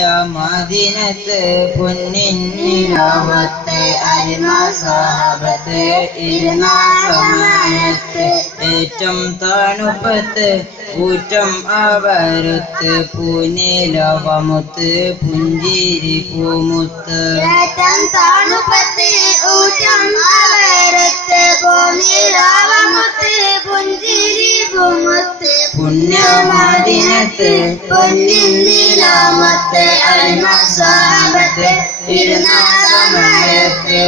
പുണ്യമദീനത്ത് പൊന്നിന്നിലാവത്ത് അരിമസാബത്ത് ഇരുന്ന സമയത്ത് ഏറ്റവും തണുപ്പത്ത് ഊറ്റം അവരത്ത് പൂനിലവമുത്ത് പുഞ്ചിരി പൂമുത്ത് ഏറ്റവും തണുപ്പത്ത് ഊറ്റം അവരത്ത് പൂനിലവമുത്ത് പുഞ്ചിരി പൂമുത്ത് പുണ്യമദീനത്ത് പൊന്നിന്നിലാവത്ത് അരിമസാബത്ത് ഇരുന്ന സമയത്ത്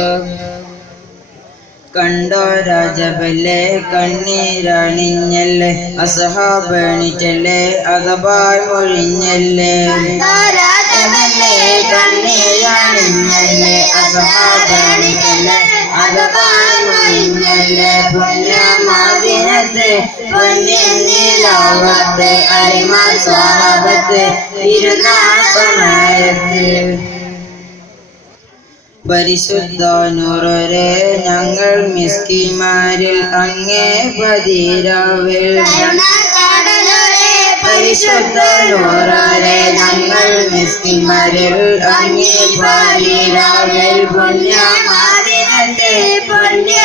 കണ്ടോ രാജബല്ലേ കണ്ണീരണിഞ്ഞല്ലേ അസഹാബണിച്ചല്ലേ അകബായ് മൊഴിഞ്ഞല്ലേ രാജബല്ലേ കണ്ണീരണിഞ്ഞല്ലേ അസഹാബണിച്ചല്ലേ അകബായ് മൊഴിഞ്ഞല്ലേ പുണ്യമദീനത്ത് പൊന്നിന്നിലാവത്ത് അരിമസാബത്ത് ഇരുന്ന സമയത്ത് പരിശുദ്ധ നൂറരെ ഞങ്ങൾ മിസ്കിന്മാരിൽ അങ്ങേ പതിരാവിൽ പരിശുദ്ധ നൂറരെ ഞങ്ങൾ മിസ്കിന്മാരിൽ അങ്ങേ പതിരാവിൽ പുണ്യമദീനത്തെ പുണ്യ